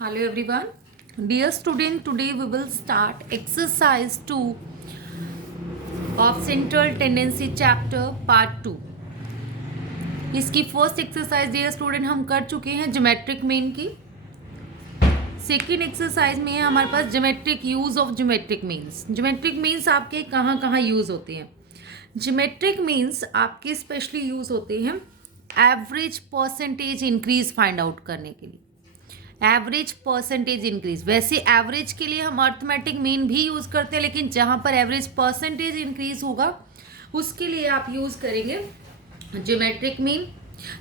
Hello everyone. Dear student, today we will start exercise 2 of Central Tendency chapter part 2. इसकी first exercise dear student हम कर चुके हैं geometric mean की। Second exercise में है हमारे पास geometric use of geometric means. Geometric means आपके कहाँ कहाँ यूज होते हैं? ज्योमेट्रिक मीन्स आपके स्पेशली यूज होते हैं average percentage increase find out करने के लिए। एवरेज परसेंटेज इंक्रीज, वैसे एवरेज के लिए हम अर्थमेटिक मीन भी यूज करते हैं, लेकिन जहां पर एवरेज परसेंटेज इंक्रीज होगा उसके लिए आप यूज करेंगे ज्योमेट्रिक मीन।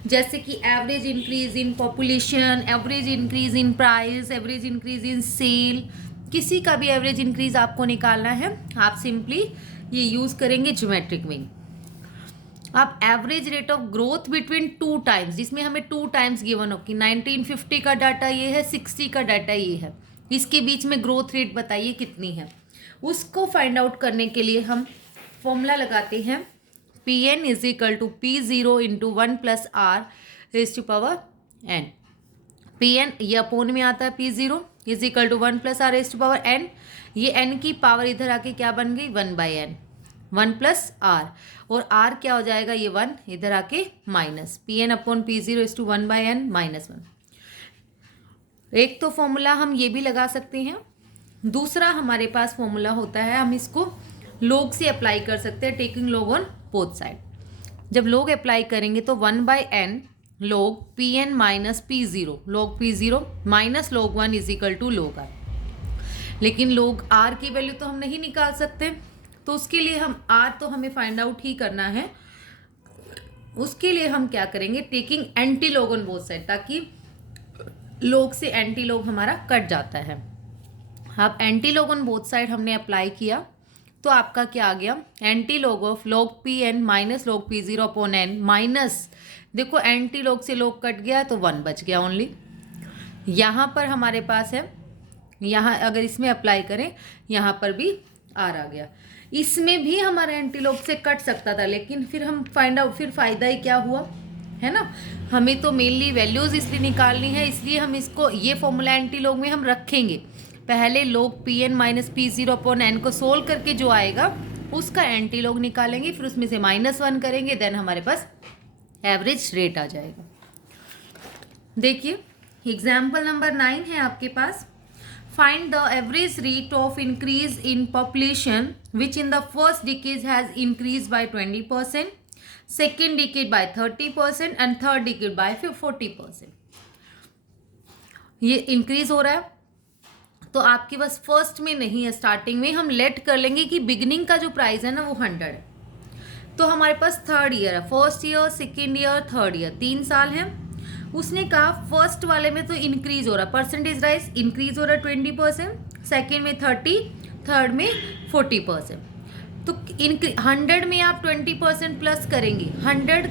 जैसे कि average increase in population, average increase in price, average increase in sale, किसी का भी एवरेज इंक्रीज आपको निकालना है, आप सिंपली ये यूज करेंगे ज्योमेट्रिक मीन। अब average rate of growth between two times, जिसमें हमें टू टाइम्स गिवन हो कि 1950 का डाटा ये है, 60 का डाटा ये है, इसके बीच में ग्रोथ रेट बताइए कितनी है। उसको फाइंड आउट करने के लिए हम फॉर्मूला लगाते हैं Pn is equal to P0 into 1 plus R raise to power n। Pn ये अपोन में आता है, P0 is equal to 1 plus R raise to power n। ये n की पावर इधर आके क्या बन गई, 1/n, 1 प्लस आर, और r क्या हो जाएगा, ये 1 इधर आके minus Pn upon P0 is to 1/n minus 1। एक तो फॉर्मूला हम ये भी लगा सकते हैं, दूसरा हमारे पास फॉर्मूला होता है, हम इसको log से अप्लाई कर सकते हैं, taking log on both side. जब log अप्लाई करेंगे तो 1/n log Pn minus P0 log P0 minus log 1 is equal to log r। लेकिन log r की वैल्यू तो हम नहीं निकाल सकते, तो उसके लिए हम r तो हमें फाइंड आउट ही करना है। उसके लिए हम क्या करेंगे, taking anti log on both side, ताकि log से एंटी लॉग हमारा कट जाता है। अब anti log on both side हमने अप्लाई किया तो आपका क्या आ गया, anti log of log Pn minus log P0 upon n minus, देखो एंटी लॉग से log कट गया तो 1 बच गया ओनली। यहाँ पर हमारे पास है, यहाँ अगर इसमें अप्लाई करें यहाँ पर भी r आ गया। इसमें भी हमारा एंटी लॉग से कट सकता था, लेकिन फिर हम फाइंड आउट, फिर फायदा ही क्या हुआ, है ना। हमें तो मेनली वैल्यूज इसलिए निकालनी है, इसलिए हम इसको ये फॉर्मूला एंटी लॉग में हम रखेंगे। पहले log Pn minus P0 upon n को सोल्व करके जो आएगा उसका एंटी लॉग निकालेंगे, फिर उसमें से -1 करेंगे, देन हमारे पास एवरेज रेट आ जाएगा। देखिए एग्जाम्पल नंबर 9 है आपके पास। Find the average rate of increase in population which in the first decade has increased by 20%, second decade by 30% and third decade by 40%। ये इंक्रीज हो रहा है, तो आपके पास फर्स्ट में नहीं है, स्टार्टिंग में हम लेट कर लेंगे कि बिगिनिंग का जो प्राइस है ना वो 100 है। तो हमारे पास थर्ड ईयर है, first year, second year, third year, 3 साल हैं। उसने कहा फर्स्ट वाले में तो इंक्रीज हो रहा है, परसेंटेज राइज इंक्रीज हो रहा है 20%, सेकेंड में 30, थर्ड में 40%। तो 100 में आप 20% प्लस करेंगे, 100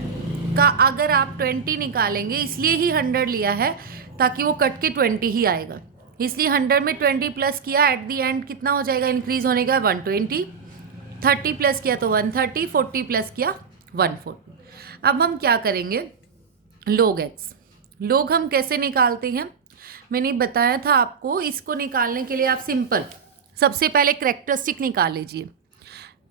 का अगर आप 20 निकालेंगे, इसलिए ही 100 लिया है ताकि वो कट के 20 ही आएगा, इसलिए 100 में 20 प्लस किया, एट दी एंड कितना हो जाएगा इंक्रीज होने का, 120, 30 प्लस किया तो 130, 40 प्लस किया 140। अब हम क्या करेंगे, log x। log हम कैसे निकालते हैं, मैंने बताया था आपको। इसको निकालने के लिए आप सिंपल सबसे पहले कैरेक्टरिस्टिक निकाल लीजिए।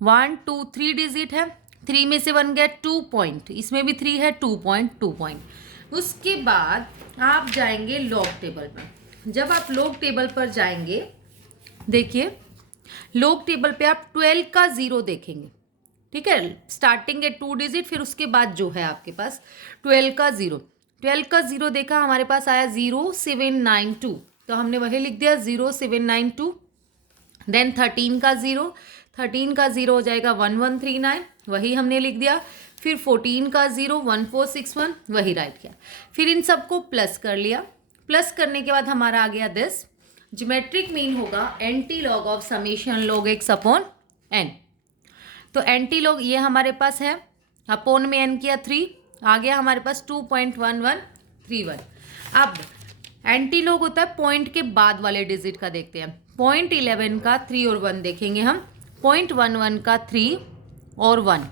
1 2 3 डिजिट है, 3 में से 1 गया 2 पॉइंट, इसमें भी 3 है, 2 पॉइंट 2 पॉइंट। उसके बाद आप जाएंगे log टेबल पर। जब आप log टेबल पर जाएंगे, देखिए log टेबल पे आप 12 का 0 देखेंगे, ठीक है। स्टार्टिंग है 2 डिजिट, फिर उसके बाद जो है आपके पास 12 का 0। 12 का 0 देखा, हमारे पास आया 0792, तो हमने वही लिख दिया 0792। देन 13 का 0, 13 का 0 हो जाएगा 1139, वही हमने लिख दिया। फिर 14 का 0 1461, वही राइट किया। फिर इन सबको प्लस कर लिया। प्लस करने के बाद हमारा आ गया दिस। ज्योमेट्रिक मीन होगा anti log of summation log x upon n। तो एंटी लॉग ये हमारे पास है, अपोन में n किया 3, आ गया हमारे पास 2.1131। अब एंटी लॉग होता है पॉइंट के बाद वाले डिजिट का, देखते हैं। 0.11 का 3 और 1 देखेंगे हम, 0.11 का 3 और 1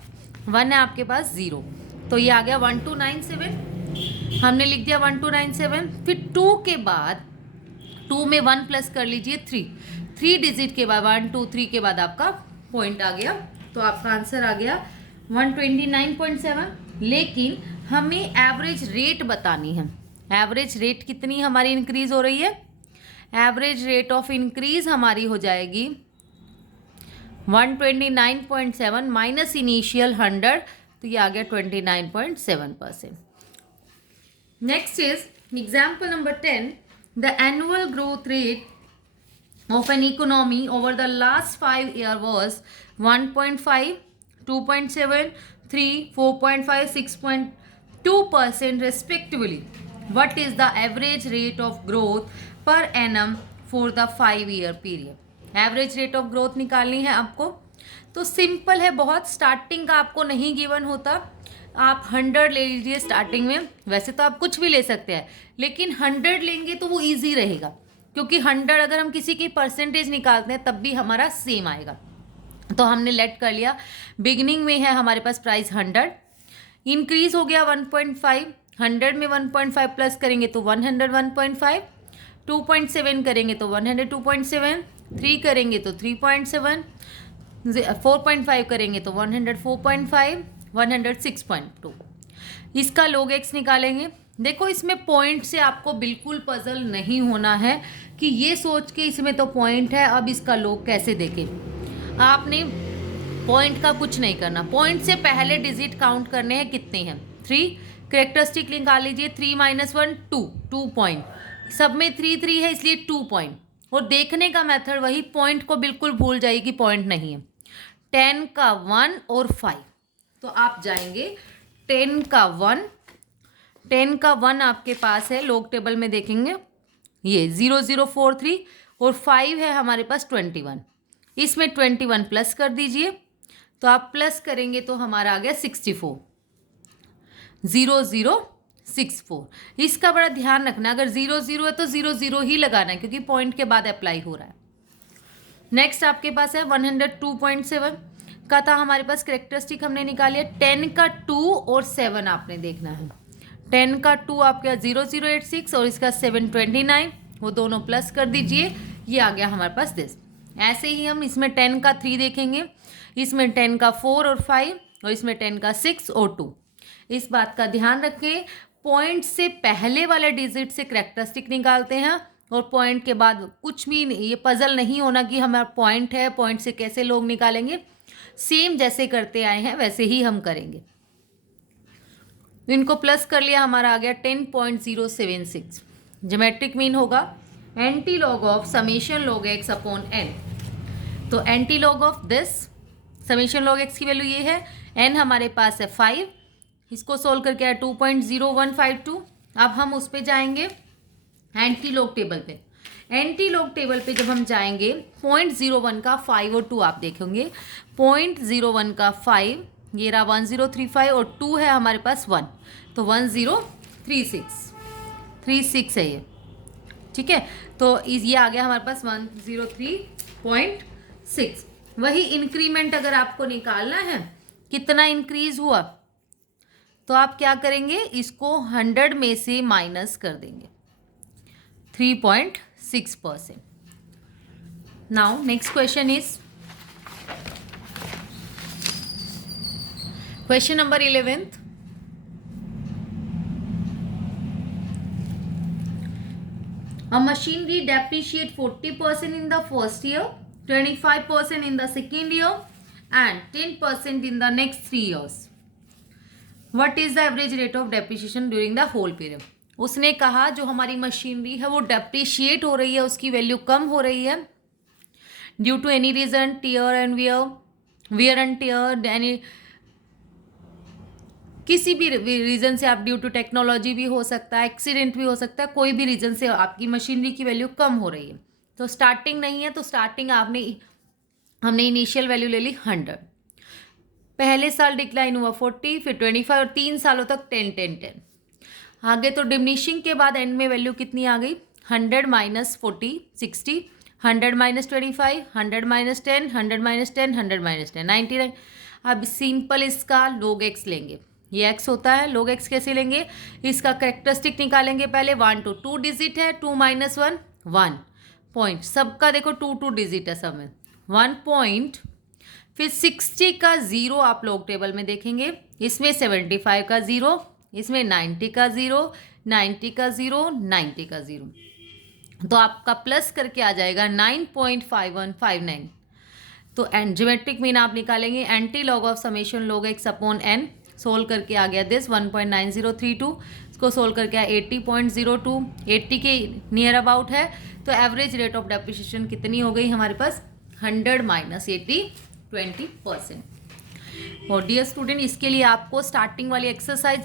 है आपके पास 0, तो ये आ गया 1297, हमने लिख दिया 1297। फिर 2 के बाद 2 में 1 प्लस कर लीजिए 3 डिजिट के बाद 1 2 3 के बाद आपका पॉइंट आ गया, तो आपका आंसर आ गया 129.7। लेकिन हमें एवरेज रेट बतानी है। एवरेज रेट कितनी हमारी इंक्रीज हो रही है? एवरेज रेट ऑफ इंक्रीज हमारी हो जाएगी 129.7 माइनस इनिशियल 100, तो ये आ गया 29.7%। Next is example number 10। The annual growth rate of an economy over the last 5 years was 1.5, 2.7, 3, 4.5, 6.2% respectively. What is the average rate of growth per annum for the 5-year period? Average rate of growth निकालनी है आपको, तो simple है बहुत। Starting का आपको नहीं given होता, आप 100 ले लीजिए स्टार्टिंग में। वैसे तो आप कुछ भी ले सकते हैं, लेकिन 100 लेंगे तो वो ईजी रहेगा, क्योंकि 100 अगर हम किसी की परसेंटेज निकालते हैं तब भी हमारा सेम आएगा। तो हमने लेट कर लिया, बिगिनिंग में है हमारे पास प्राइस 100, इंक्रीज हो गया 1.5, 100 में 1.5 प्लस करेंगे तो 101.5, 2.7 करेंगे तो 102.7, 3 करेंगे तो 3.7, 4.5 करेंगे तो 104.5, 106.2। इसका log x निकालेंगे। देखो इसमें पॉइंट से आपको बिल्कुल पजल नहीं होना है कि ये सोच के इसमें तो पॉइंट है, अब इसका log कैसे देखें। आपने पॉइंट का कुछ नहीं करना, पॉइंट से पहले डिजिट काउंट करने हैं, कितने हैं 3। कैरेक्टरिस्टिक निकाल लीजिए, 3 - 1 2 पॉइंट, सब में 3 है इसलिए 2 पॉइंट। और देखने का मेथड वही, पॉइंट को बिल्कुल भूल जाइए कि पॉइंट नहीं है। 10 का 1 और 5, तो आप जाएंगे 10 का 1 आपके पास है, लॉग टेबल में देखेंगे ये 0043, और 5 है हमारे पास 21, इसमें 21 प्लस कर दीजिए, तो आप प्लस करेंगे तो हमारा आ गया 64, 0064। इसका बड़ा ध्यान रखना, अगर 00 है तो 00 ही लगाना है, क्योंकि पॉइंट के बाद अप्लाई हो रहा है। नेक्स्ट आपके पास है 102.7 का था हमारे पास, करेक्टरिस्टिक हमने निकाली है। 10 का 2 और 7 आपने देखना है। 10 का 2 आपका 0086 और इसका 729, वो दोनों प्लस कर दीजिए, ये आ गया हमारे पास दिस। ऐसे ही हम इसमें 10 का 3 देखेंगे, इसमें 10 का 4 और 5, और इसमें 10 का 6 और 2। इस बात का ध्यान रखें, पॉइंट से पहले वाले डिजिट से करेक्टरिस्टिक निकालते हैं, और पॉइंट के बाद कुछ भी नहीं। ये पजल नहीं होना कि हमारा पॉइंट है, पॉइंट से कैसे लोग निकालेंगे, सेम जैसे करते आए हैं वैसे ही हम करेंगे। इनको प्लस कर लिया, हमारा आ गया 10.076। ज्योमेट्रिक मीन होगा anti log of summation log X upon N. तो anti log of this summation log X की वैल्यू ये है, एन हमारे पास है 5, इसको सोल्व करके आया 2.0152। अब हम उस पर जाएंगे एंटी लॉग टेबल पे। एंटी लॉग टेबल पे जब हम जाएंगे 0.01 का 5 और 2 आप देखेंगे, 0.01 का 5 ये रहा 1035, और 2 है हमारे पास 1, तो 1036 है ये, ठीक है। तो ये आ गया हमारे पास 103.6। वही इंक्रीमेंट अगर आपको निकालना है कितना इंक्रीज हुआ, तो आप क्या करेंगे, इसको 100 में से माइनस कर देंगे 3.6%। Now next question is question number 11th। A machinery depreciate 40% in the first year, 25% in the second year, and 10% in the next 3 years. What is the average rate of depreciation during the whole period? उसने कहा जो हमारी machinery है वो depreciate हो रही है, उसकी वैल्यू कम हो रही है due to any reason, tear and wear and tear, any किसी भी रीज़न से, आप ड्यू टू टेक्नोलॉजी भी हो सकता है, एक्सीडेंट भी हो सकता है, कोई भी रीज़न से आपकी मशीनरी की वैल्यू कम हो रही है। तो स्टार्टिंग नहीं है, तो स्टार्टिंग हमने इनिशियल वैल्यू ले ली 100, पहले साल डिक्लाइन हुआ 40, फिर 25 और 3 सालों तक 10 10 10 आगे। तो डिमिनिशिंग के बाद एंड में वैल्यू कितनी आ गई, 100 - 40 60, 100 - 25, 100 - 10, 100 - 10, 100 - 10 99। अब सिंपल इसका log x लेंगे, ये x होता है, log x कैसे लेंगे, इसका कैरेक्टरिस्टिक निकालेंगे पहले। 1 to 2 डिजिट है, 2 - 1 1 पॉइंट, सबका देखो 2 डिजिट है सब में, 1 पॉइंट, फिर 60 का 0 आप लोग टेबल में देखेंगे, इसमें 75 का 0, इसमें 90 का 0, 90 का 0, 90 का 0, तो आपका प्लस करके आ जाएगा 9.5159। तो एंड ज्योमेट्रिक मीन आप निकालेंगे, anti log of summation log X upon N, solve करके आ गया दिस 1.9032, इसको सोल्व करके आया 80.02, 80 के नियर अबाउट है, तो एवरेज रेट ऑफ डेप्रिसिएशन कितनी हो गई हमारे पास 100 माइनस 80, 20%। और डियर स्टूडेंट, इसके लिए आपको स्टार्टिंग वाली एक्सरसाइज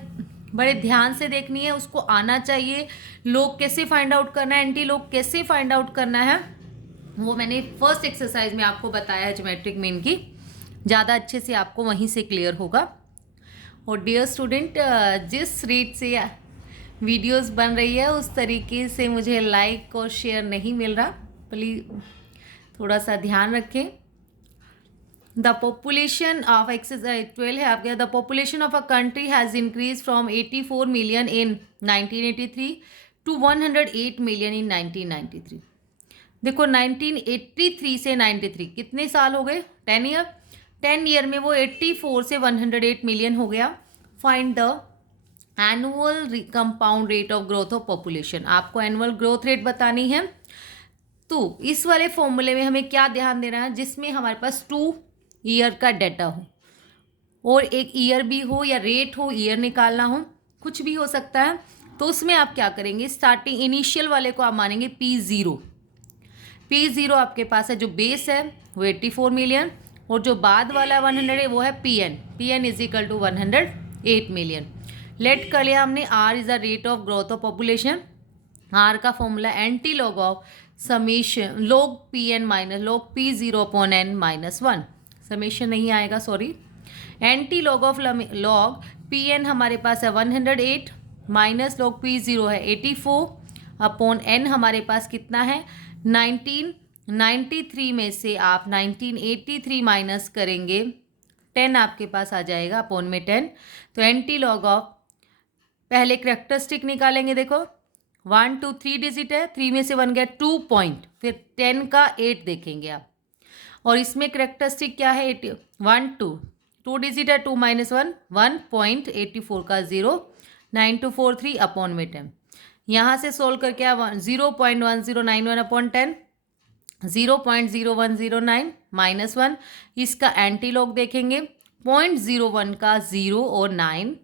बड़े ध्यान से देखनी है, उसको आना चाहिए, लोग कैसे फाइंड आउट करना है, एंटी लोग कैसे फाइंड आउट करना है, वो मैंने फर्स्ट एक्सरसाइज में आपको बताया है ज्योमेट्रिक मीन की, ज़्यादा अच्छे से आपको वहीं से क्लियर होगा। और डियर स्टूडेंट, जिस रेट से वीडियोस बन रही है उस तरीके से मुझे लाइक और शेयर नहीं मिल रहा, प्लीज़ थोड़ा सा ध्यान रखें। द पॉपुलेशन ऑफ एक्सरसाइज 12 है आपके, the population of a country has increase from 84 million in 1983 to 108 million in 1993। देखो 1983 से 93 कितने साल हो गए, 10 ईयर, 10 ईयर में वो 84 से 108 मिलियन हो गया। Find the annual compound rate of growth of population, आपको एनुअल ग्रोथ रेट बतानी है। तो इस वाले फॉर्मूले में हमें क्या ध्यान देना है, जिसमें हमारे पास 2 ईयर का डाटा हो और एक ईयर भी हो या रेट हो, ईयर निकालना हो, कुछ भी हो सकता है। तो उसमें आप क्या करेंगे, स्टार्टिंग इनिशियल वाले को आप मानेंगे P0, P0 आपके पास है, जो बेस है वो 84 मिलियन, और जो बाद वाला 100 है वो है PN is equal to 108 million. Let कर लिया हमने, R is the rate of growth of population, R का formula anti log of summation log PN minus log P0 upon N minus 1, summation नहीं आएगा sorry, anti log of log PN हमारे पास है 108 minus log P0 है 84 upon N हमारे पास कितना है 1993 में से आप 1983 माइनस करेंगे 10 आपके पास आ जाएगा अपॉन में 10। तो एंटी लॉग ऑफ, पहले करेक्टरिस्टिक निकालेंगे, देखो 1 2 3 डिजिट है, 3 में से 1 गया 2 पॉइंट, फिर 10 का 8 देखेंगे आप, और इसमें करेक्टरिस्टिक क्या है 1 2 डिजिट है, 2 माइनस 1 1 पॉइंट, 84 का 0, 9243 अपॉन में 10। यहाँ से सोल्व करके आ 0.1091 अपॉन 10, 0.0109 माइनस 1, इसका एंटी लॉग देखेंगे 0.01 का 0 और 9,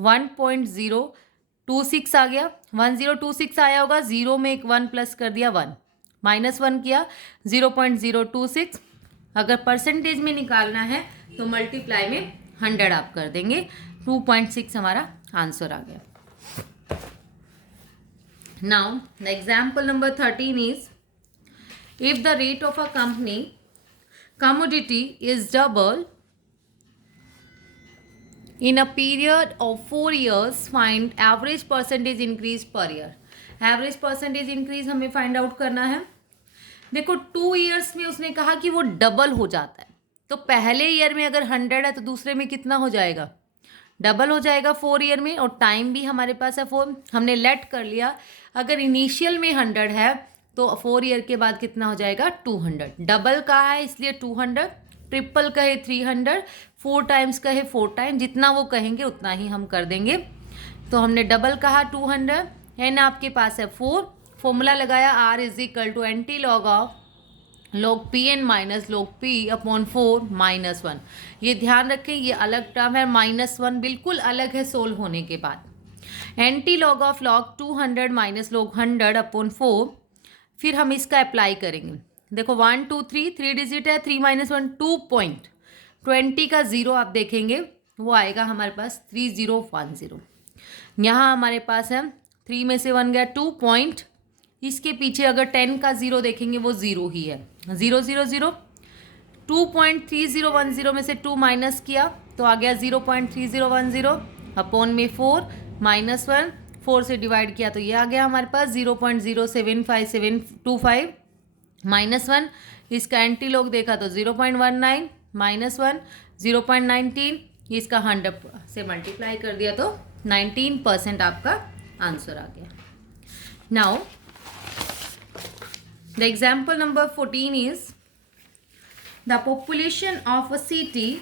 1.026 आ गया, 1026 आया होगा, 0 में एक 1 प्लस कर दिया 1, माइनस 1 किया 0.026। अगर परसेंटेज में निकालना है तो मल्टीप्लाई में 100 आप कर देंगे, 2.6 हमारा आंसर आ गया। Now the example number 13 is, if the rate of a commodity is double in a period of 4 years, find average percentage increase per year। Average percentage increase हमें फाइंड आउट करना है। देखो 2 ईयर्स में उसने कहा कि वो डबल हो जाता है, तो पहले ईयर में अगर 100 है तो दूसरे में कितना हो जाएगा, डबल हो जाएगा 4 ईयर में, और टाइम भी हमारे पास है 4, हमने लेट कर लिया। अगर इनिशियल में 100 है तो 4 ईयर के बाद कितना हो जाएगा 200, डबल कहा है इसलिए 200, ट्रिपल कहे 300, 4 टाइम्स कहे 4 टाइम, जितना वो कहेंगे उतना ही हम कर देंगे। तो हमने डबल कहा 200, एन आपके पास है 4, फॉर्मूला लगाया R is equal to anti log of log PN minus log P upon 4 minus 1। ये ध्यान रखें, ये अलग टर्म है, माइनस 1 बिल्कुल अलग है सोल्व होने के बाद। Anti log of log 200 minus log 100 upon 4, फिर हम इसका अप्लाई करेंगे। देखो 1 2 3 डिजिट है, 3 माइनस 1 2 पॉइंट, 20 का 0 आप देखेंगे वो आएगा हमारे पास 3010। यहाँ हमारे पास है 3 में से 1 गया 2 पॉइंट, इसके पीछे अगर 10 का 0 देखेंगे वो 0 ही है, 0 0 0, 2.3010 में से 2 माइनस किया तो आ गया 0.3010 अपॉन में 4 माइनस 1, 4 से डिवाइड किया तो ये आ गया हमारे पास 0.075725 माइनस 1, इसका एंटी लॉग देखा तो 0.19 माइनस 1 0.19, इसका 100 से मल्टीप्लाई कर दिया तो 19% आपका आंसर आ गया। Now the example number 14 is the population of a city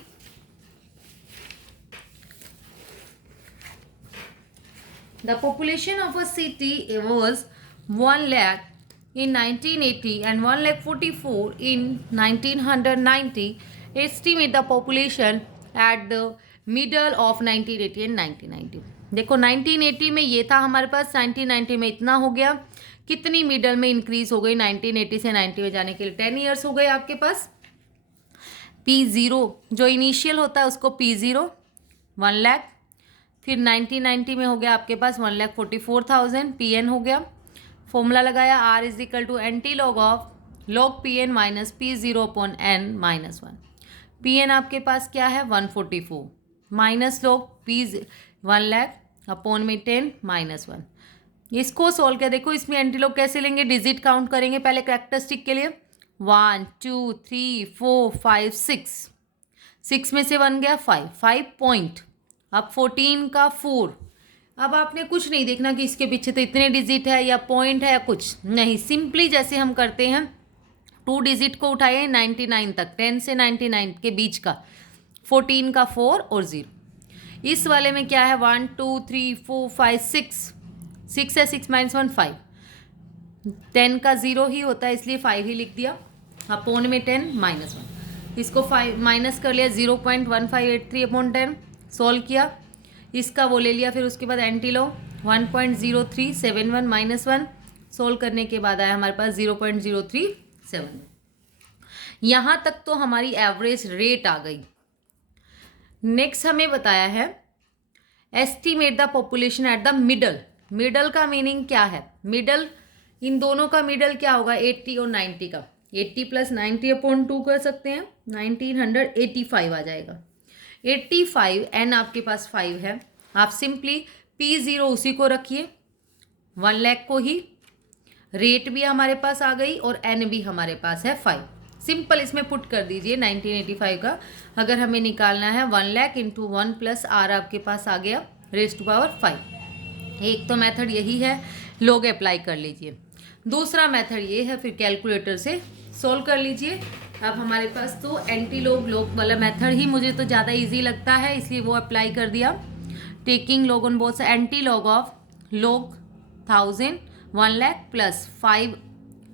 was 1 lakh in 1980 and 1,44,000 in 1990. Estimate the population at the middle of 1980 and 1990. देखो 1980 में ये था हमारे पास, 1990 में इतना हो गया, कितनी मिडल में इंक्रीज हो गई 1980 से 90 में जाने के लिए? 10 ईयर्स हो गए आपके पास। P0 जो इनिशियल होता है उसको P0 1 लाख, फिर 1990 में हो गया आपके पास 1,44,000 PN हो गया। फॉर्मूला लगाया R is equal to anti log of log PN minus P0 upon N minus 1। PN आपके पास क्या है 144 minus log P 1 lakh upon में 10 माइनस 1। इसको सोल्व कर देखो, इसमें एंटी लॉग कैसे लेंगे? डिजिट काउंट करेंगे पहले कैरेक्टरिस्टिक के लिए। 1 2 3 4 5 6 में से 1 गया 5 पॉइंट, अब 14 का 4। अब आपने कुछ नहीं देखना कि इसके पीछे तो इतने डिजिट है या पॉइंट है या कुछ नहीं, सिंपली जैसे हम करते हैं 2 डिजिट को उठाइए 99 तक, 10 से 99 के बीच का, 14 का 4 और 0। इस वाले में क्या है 1 2 3 4 5 6 है, 6 माइनस 1 5, 10 का 0 ही होता है इसलिए 5 ही लिख दिया, अपॉन में 10 माइनस 1। इसको 5 माइनस कर लिया 0.1583 अपॉन 10, सोल्व किया, इसका वो ले लिया, फिर उसके बाद एंटी लो 1.0371 माइनस 1, सोल्व करने के बाद आया हमारे पास 0.037। यहाँ तक तो हमारी एवरेज रेट आ गई। नेक्स्ट हमें बताया है estimate the population at the middle. Middle का मीनिंग क्या है? मिडल, इन दोनों का मिडल क्या होगा? 80 और 90 का, 80 प्लस 90 अपॉन 2 कर सकते हैं, 1985 आ जाएगा। 85 एन आपके पास 5 है, आप सिंपली P0 उसी को रखिए 1 लाख को ही, रेट भी हमारे पास आ गई और एन भी हमारे पास है 5। सिंपल इसमें पुट कर दीजिए 1985 का, अगर हमें निकालना है 1 लाख इंटू 1 प्लस आर आपके पास आ गया रेज़ टू पावर 5। एक तो मेथड यही है, लोग अप्लाई कर लीजिए। दूसरा मेथड ये है, फिर कैलकुलेटर से सोल्व कर लीजिए। अब हमारे पास तो एंटी लॉग वाला मेथड ही मुझे तो ज़्यादा इजी लगता है, इसलिए वो अप्लाई कर दिया। Taking log on both, anti log of log 1000 1 lakh plus 5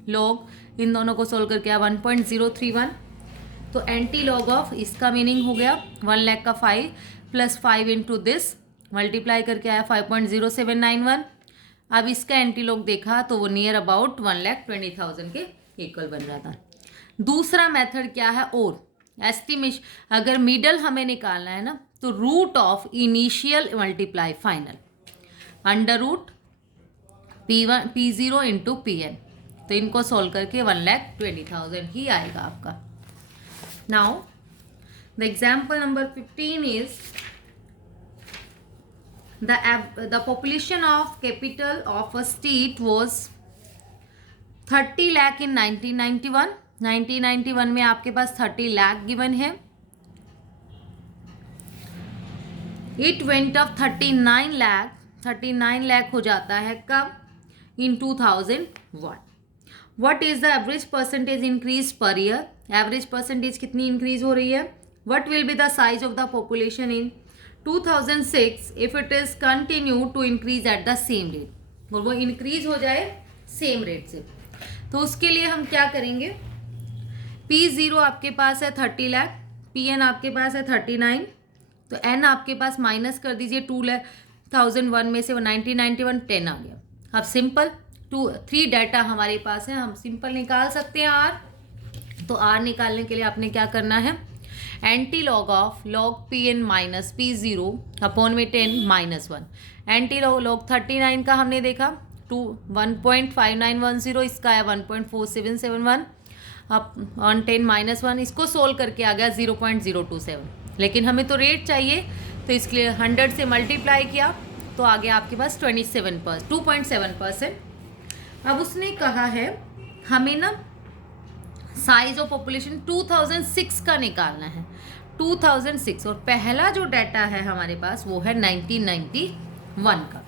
log, इन दोनों को सोल्व करके आया 1.031। तो एंटी लॉग ऑफ इसका मीनिंग हो गया 1 लाख का 5 प्लस 5 इंटू दिस, मल्टीप्लाई करके आया 5.0791। अब इसका एंटी लॉग देखा तो वो नियर अबाउट 1,20,000 के इक्वल बन रहा था। दूसरा मेथड क्या है? और एस्टिमेशन, अगर मिडल हमें निकालना है ना, तो root of initial multiply final, under root P0 into PN, तो इनको सोल्व करके 1,20,000 ही आएगा आपका। Now the example number 15 is the population of capital of a state was 30 lakh in 1991। 1991 में आपके पास 30 लाख गिवन है। इट वेंट अप 39 लाख हो जाता है कब? In 2001। What is the average percentage increase per year? Average percentage कितनी इंक्रीज हो रही है? What will be the size of the population in 2006 if it is continue to increase at the same rate, और वो increase हो जाए same rate से। तो उसके लिए हम क्या करेंगे? P0 आपके पास है 30 लाख, PN आपके पास है 39, तो N आपके पास माइनस कर दीजिए 2001 में से, वो 1991 10 आ गया। अब सिंपल 3 डाटा हमारे पास है, हम सिंपल निकाल सकते हैं R। तो R निकालने के लिए आपने क्या करना है? Anti log of log PN minus P0 upon में 10 माइनस 1। एंटी लॉग 39 का हमने देखा 1.5910, इसका है 1.4771 अब ऑन 10 माइनस 1, इसको सोल्व करके आ गया 0.027। लेकिन हमें तो रेट चाहिए, तो इसके लिए 100 से मल्टीप्लाई किया तो आ गया आपके पास 2.7%। अब उसने कहा है हमें ना साइज ऑफ पॉपुलेशन 2006 का निकालना है, 2006, और पहला जो डाटा है हमारे पास वो है 1991 का।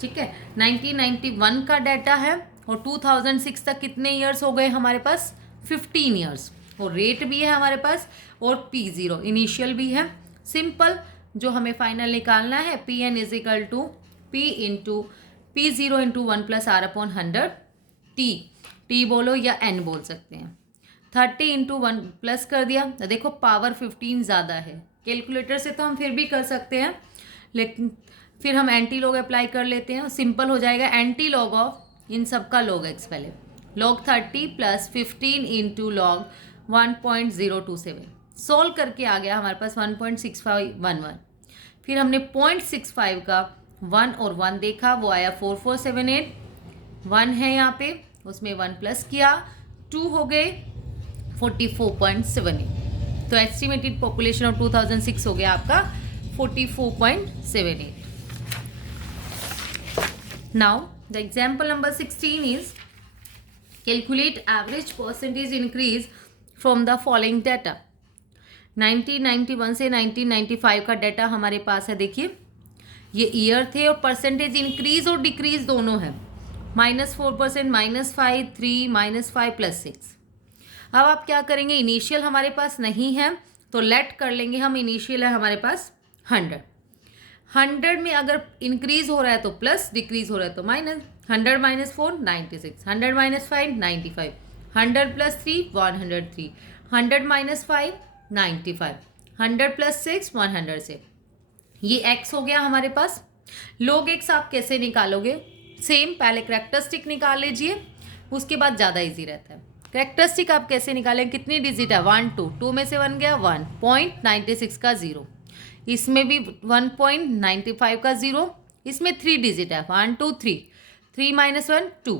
ठीक है, 1991 का डाटा है और 2006 तक कितने ईयर्स हो गए हमारे पास? 15 ईयर्स। और रेट भी है हमारे पास और P0 इनिशियल भी है। सिंपल, जो हमें फाइनल निकालना है Pn is equal to P0 into 1 plus R upon 100 T बोलो या N बोल सकते हैं। 30 इंटू 1 प्लस कर दिया तो देखो पावर 15 ज़्यादा है। कैलकुलेटर से तो हम फिर भी कर सकते हैं, लेकिन फिर हम एंटी लॉग अप्लाई कर लेते हैं। सिंपल हो जाएगा एंटी लॉग ऑफ इन सब का लॉग एक्स पहले। Log 30 plus 15 into log 1.027 solve करके आ गया हमारे पास 1.6511। फिर हमने 0.65 का 1 और 1 देखा, वो आया 4478। 1 है यहाँ पे, उसमें 1 प्लस किया, 2 हो गए 44.78। तो एस्टिमेटेड पॉपुलेशन ऑफ 2006 हो गया आपका 44.78। Now the example number 16 is calculate average percentage increase from the following data. 1991 से 1995 का डाटा हमारे पास है। देखिए ये ईयर थे और परसेंटेज इंक्रीज और डिक्रीज दोनों है। -4%, -5, 3, -5, +6। अब आप क्या करेंगे, इनिशियल हमारे पास नहीं है तो लेट कर लेंगे हम। इनिशियल है हमारे पास 100। 100 में अगर इंक्रीज हो रहा है तो प्लस, डिक्रीज हो रहा है तो माइनस। 100 - 4 96, 100 - 5 95, 100 + 3 103, 100 - 5 95, 100 + 6 100 से ये x हो गया हमारे पास। log x आप कैसे निकालोगे? सेम, पहले करेक्टरिस्टिक निकाल लीजिए, उसके बाद ज़्यादा इजी रहता है। करेक्टरिस्टिक आप कैसे निकालें? कितनी डिजिट है? 1 2, 2 में से 1 गया 1, 0.96 का 0, इसमें भी 1.95 का 0, इसमें 3 डिजिट है 1 2 3, 3 - 1 2,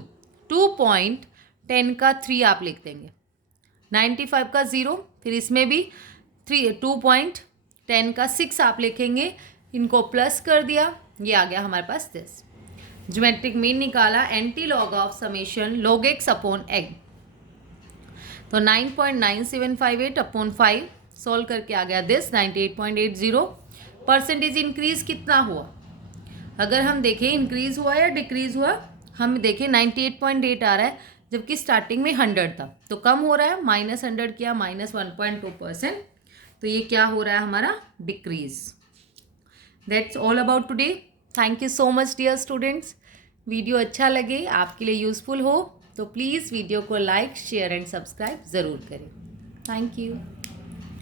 2.10 का 3 आप लिख देंगे, 95 का 0, फिर इसमें भी 2.10 का 6 आप लिखेंगे, इनको प्लस कर दिया, ये आ गया हमारे पास दिस। ज्योमेट्रिक मीन निकाला, anti log of summation log x upon x, तो 9.9758 अपॉन 5 सॉल्व करके आ गया दिस 98.80। परसेंटेज इंक्रीज कितना हुआ? अगर हम देखें इंक्रीज हुआ या डिक्रीज हुआ, हम देखें 98.8 आ रहा है, जबकि स्टार्टिंग में 100 था, तो कम हो रहा है। -100 किया, -1.2%, तो ये क्या हो रहा है हमारा? Decrease. That's all about today. Thank you so much dear students. Video अच्छा लगे, आपके लिए यूज़फुल हो तो प्लीज़ वीडियो को लाइक, शेयर एंड सब्सक्राइब ज़रूर करें। Thank you.